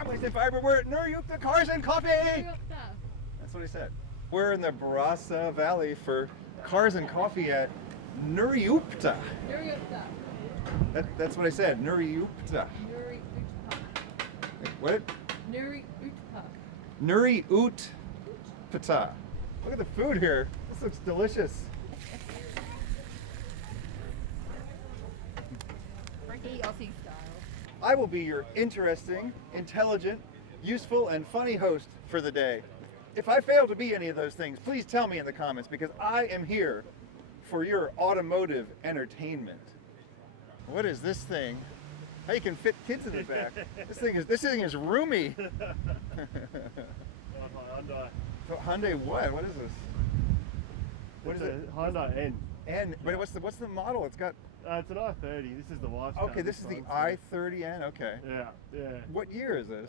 I'm Wednesday Fiber. We're at Nuriootpa Cars and Coffee. Nuriootpa. That's what he said. We're in the Barossa Valley for Cars and Coffee at Nuriootpa. Nuriootpa. That's what I said. Nuriootpa. Nuriootpa. What? Nuriootpa. Nuriootpa. Look at the food here. This looks delicious. Frankie Aussie style. I will be your interesting, intelligent, useful, and funny host for the day. If I fail to be any of those things, please tell me in the comments because I am here for your automotive entertainment. What is this thing? How you can fit kids in the back? This thing is roomy. Hyundai. So Hyundai what? What is this? What is it? Hyundai N. N. But what's the model? It's got. It's an i30. This is the wife's car. Okay, this is the i30N. Okay. Yeah. What year is this?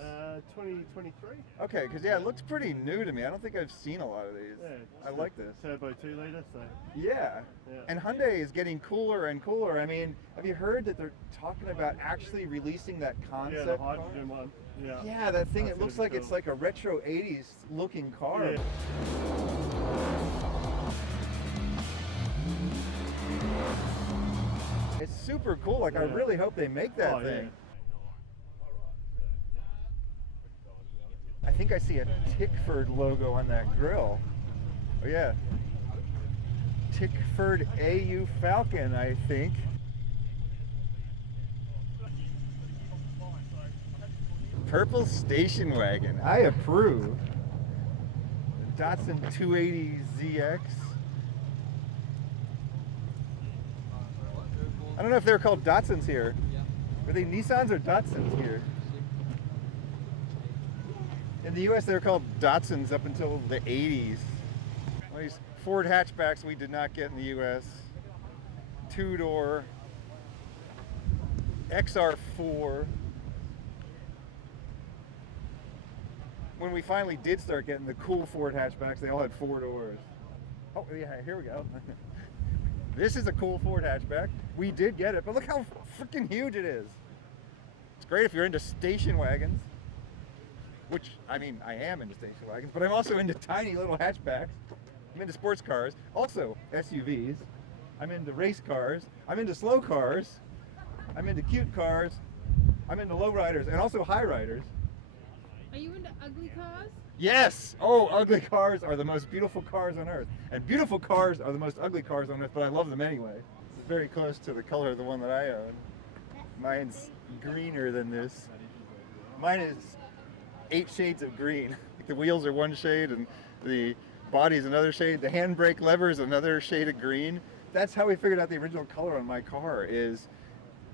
2023. Okay, because yeah, it looks pretty new to me. I don't think I've seen a lot of these. Yeah, I like this. Turbo 2 litre. So. Yeah. And Hyundai is getting cooler and cooler. I mean, have you heard that they're talking about actually releasing that concept? Yeah, the hydrogen one. Yeah. Yeah, that thing. That's It looks really like cool. it's like a retro '80s looking car. Yeah. It's super cool. Like I Yeah. really hope they make that Oh, thing. I think I see a Tickford logo on that grill. Oh yeah. Tickford AU Falcon, I think. Purple station wagon. I approve. Datsun 280ZX. I don't know if they're called Datsuns here. Are they Nissans or Datsuns here? In the US, they're called Datsuns up until the 80s. Well, these Ford hatchbacks we did not get in the US. Two-door XR4. When we finally did start getting the cool Ford hatchbacks, they all had 4 doors. Oh yeah, here we go. This is a cool Ford hatchback. We did get it, but look how freaking huge it is. It's great if you're into station wagons, which, I mean, I am into station wagons, but I'm also into tiny little hatchbacks. I'm into sports cars, also SUVs. I'm into race cars. I'm into slow cars. I'm into cute cars. I'm into low riders and also high riders. Are you into ugly cars? Yes! Oh, ugly cars are the most beautiful cars on earth. And beautiful cars are the most ugly cars on earth, but I love them anyway. It's very close to the color of the one that I own. Mine's greener than this. Mine is 8 shades of green. The wheels are one shade and the body's another shade. The handbrake lever is another shade of green. That's how we figured out the original color on my car is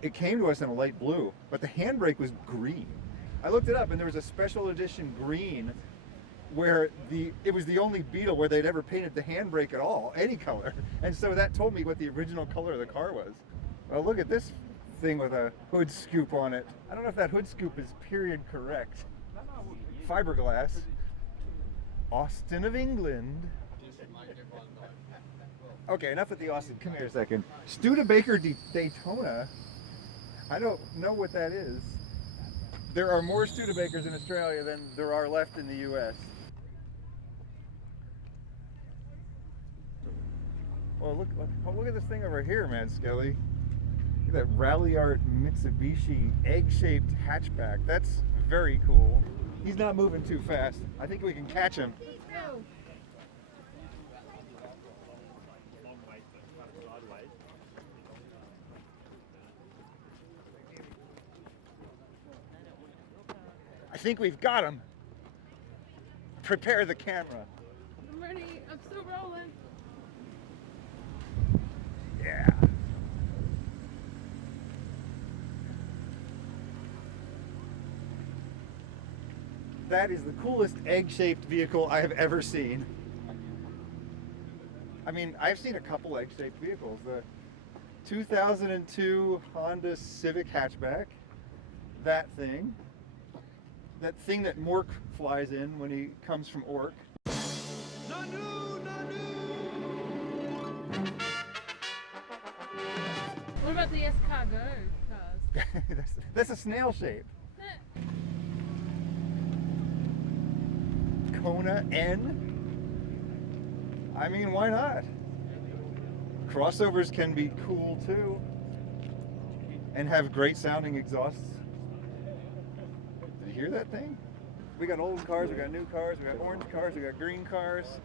it came to us in a light blue, but the handbrake was green. I looked it up and there was a special edition green where it was the only Beetle where they'd ever painted the handbrake at all, any color. And so that told me what the original color of the car was. Well, look at this thing with a hood scoop on it. I don't know if that hood scoop is period correct. Fiberglass. Austin of England. Okay, enough with the Austin. Come here a second. Studebaker Daytona. I don't know what that is. There are more Studebakers in Australia than there are left in the US. Well, look at this thing over here, man, Skelly. Look at that Rally Art Mitsubishi egg-shaped hatchback. That's very cool. He's not moving too fast. I think we can catch him. Let's go. I think we've got him. Prepare the camera. I'm ready. I'm still rolling. Yeah. That is the coolest egg-shaped vehicle I have ever seen. I mean, I've seen a couple egg-shaped vehicles. The 2002 Honda Civic hatchback, that thing that Mork flies in when he comes from Ork. What about the escargot cars? That's a snail shape. Kona N. I mean, why not? Crossovers can be cool too and have great sounding exhausts. Did you hear that thing? We got old cars, we got new cars, we got orange cars, we got green cars.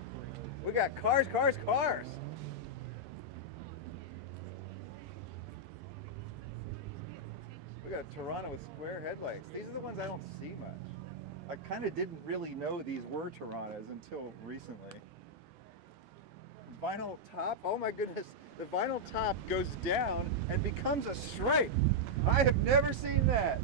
We got cars, cars, cars. We got Toronto with square headlights. These are the ones I don't see much. I kind of didn't really know these were Torontos until recently. Vinyl top, oh my goodness. The vinyl top goes down and becomes a stripe. I have never seen that.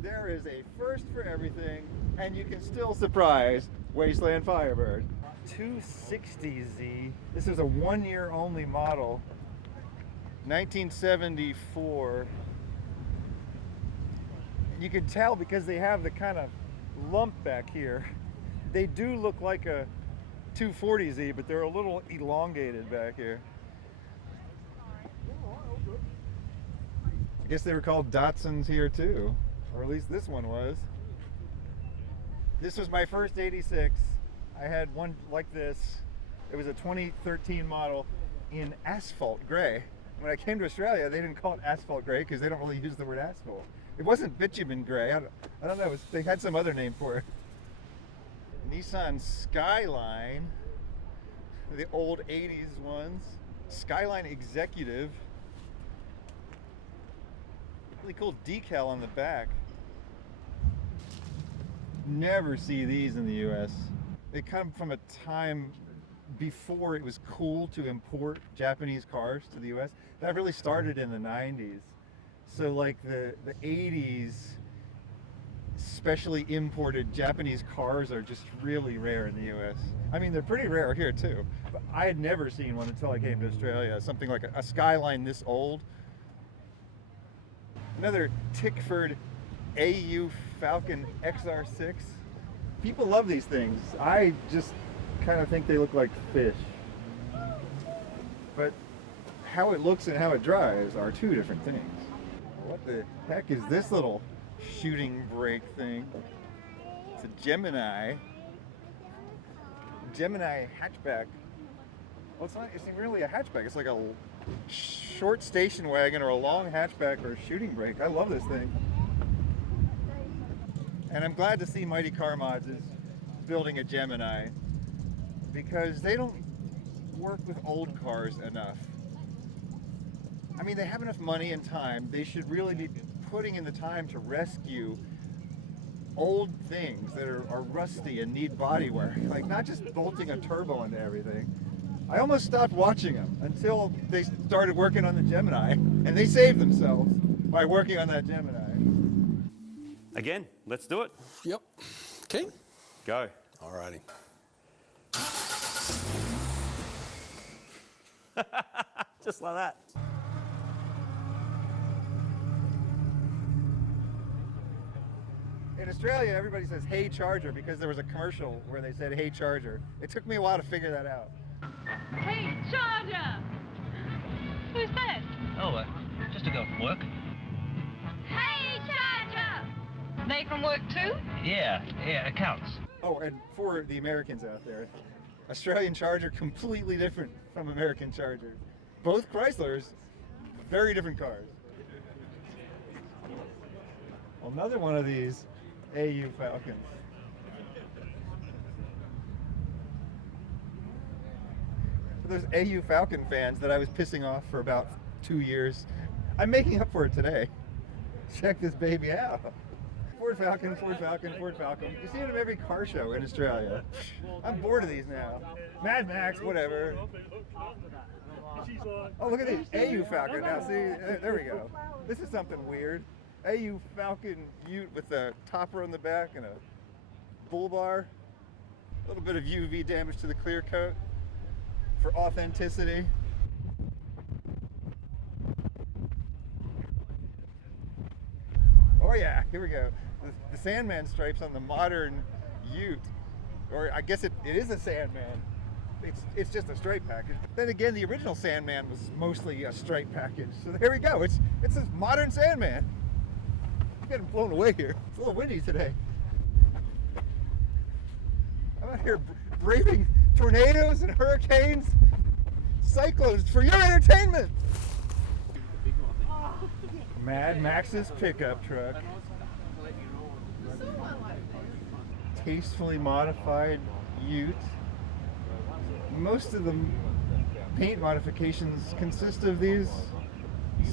There is a first for everything, and you can still surprise Wasteland Firebird. 260Z. This is a 1 year only model. 1974. You can tell because they have the kind of lump back here. They do look like a 240Z, but they're a little elongated back here. I guess they were called Datsuns here too, or at least this one was. This was my first 86. I had one like this. It was a 2013 model in asphalt gray. When I came to Australia, they didn't call it asphalt gray because they don't really use the word asphalt. It wasn't bitumen gray. I don't know. They had some other name for it. Nissan Skyline, the old 80s ones. Skyline Executive. Really cool decal on the back. Never see these in the US. They come from a time before it was cool to import Japanese cars to the US. That really started in the 90s. So like the 80s, specially imported Japanese cars are just really rare in the US. I mean, they're pretty rare here too, but I had never seen one until I came to Australia. Something like a Skyline this old. Another Tickford AU Falcon XR6. People love these things. I just kind of think they look like fish. But how it looks and how it drives are two different things. What the heck is this little shooting brake thing? It's a Gemini. Gemini hatchback. Well, it's not really a hatchback. It's like a short station wagon or a long hatchback or a shooting brake. I love this thing. And I'm glad to see Mighty Car Mods is building a Gemini because they don't work with old cars enough. I mean, they have enough money and time. They should really be putting in the time to rescue old things that are rusty and need body work. Like not just bolting a turbo into everything. I almost stopped watching them until they started working on the Gemini, and they saved themselves by working on that Gemini. Again, let's do it. Yep. Okay. Go. Alrighty. Just like that. In Australia, everybody says, "Hey Charger," because there was a commercial where they said, "Hey Charger." It took me a while to figure that out. Hey, Charger! Who's that? Oh, just to go to work. Hey, Charger! They from work too? Yeah, accounts. Oh, and for the Americans out there, Australian Charger completely different from American Charger. Both Chryslers, very different cars. Another one of these AU Falcons. For those AU Falcon fans that I was pissing off for about 2 years, I'm making up for it today. Check this baby out. Ford Falcon, Ford Falcon, Ford Falcon. You see it at every car show in Australia. I'm bored of these now. Mad Max, whatever. Oh, look at these. AU Falcon. Now, see, there we go. This is something weird. AU Falcon Ute with a topper on the back and a bull bar. A little bit of UV damage to the clear coat for authenticity. Oh yeah, here we go. The Sandman stripes on the modern Ute, or I guess it is a Sandman. It's just a stripe package. Then again, the original Sandman was mostly a stripe package. So there we go. It's a modern Sandman. getting blown away here. It's a little windy today. I'm out here braving tornadoes and hurricanes, cyclones for your entertainment. Mad Max's pickup truck. Tastefully modified ute. Most of the paint modifications consist of these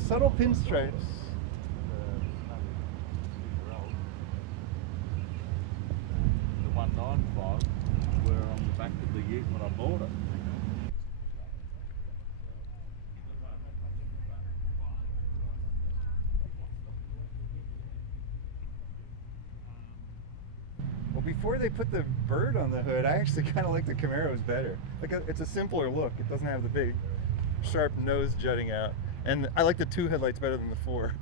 subtle pinstripes. The 195 were on the back of the ute when I bought it. Well, before they put the bird on the hood, I actually kind of like the Camaros better. Like it's a simpler look. It doesn't have the big, sharp nose jutting out, and I like the 2 headlights better than the 4.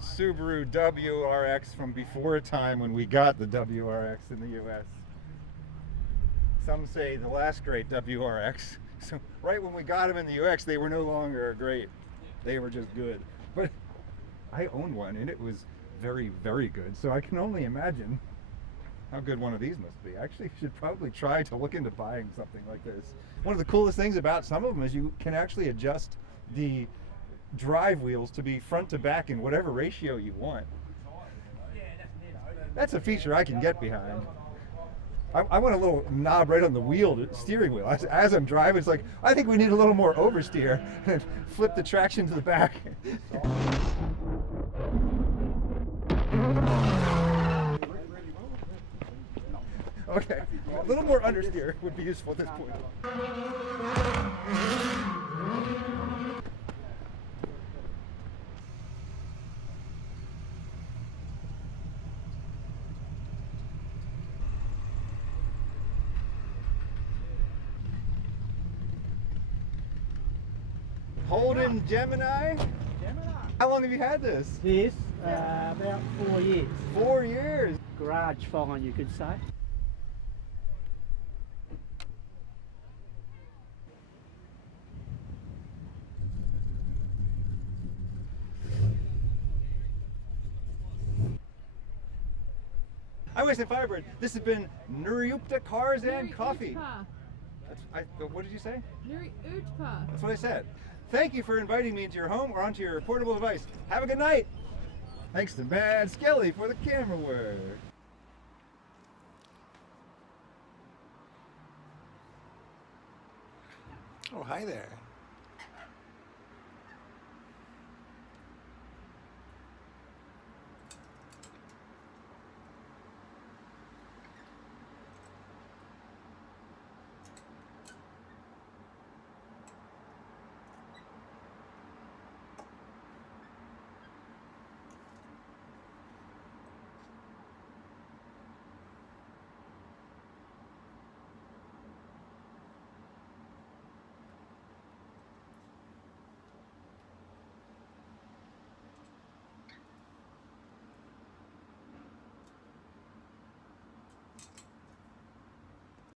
Subaru WRX from before a time when we got the WRX in the U.S. Some say the last great WRX. So right when we got them in the U.S., they were no longer great. They were just good. But I owned one, and it was very, very good. So I can only imagine how good one of these must be. I actually should probably try to look into buying something like this. One of the coolest things about some of them is you can actually adjust the drive wheels to be front to back in whatever ratio you want. That's a feature I can get behind. I want a little knob right on the wheel, steering wheel. As I'm driving, it's like, I think we need a little more oversteer. And flip the traction to the back. Okay, a little more understeer would be useful at this point. Holden Gemini? How long have you had this? This, about 4 years. 4 years. Garage fine, you could say. I'm Wesley Firebird. This has been Nuriootpa Cars and Coffee. What did you say? Nuriootpa. That's what I said. Thank you for inviting me into your home or onto your portable device. Have a good night. Thanks to Mad Skelly for the camera work. Oh, hi there.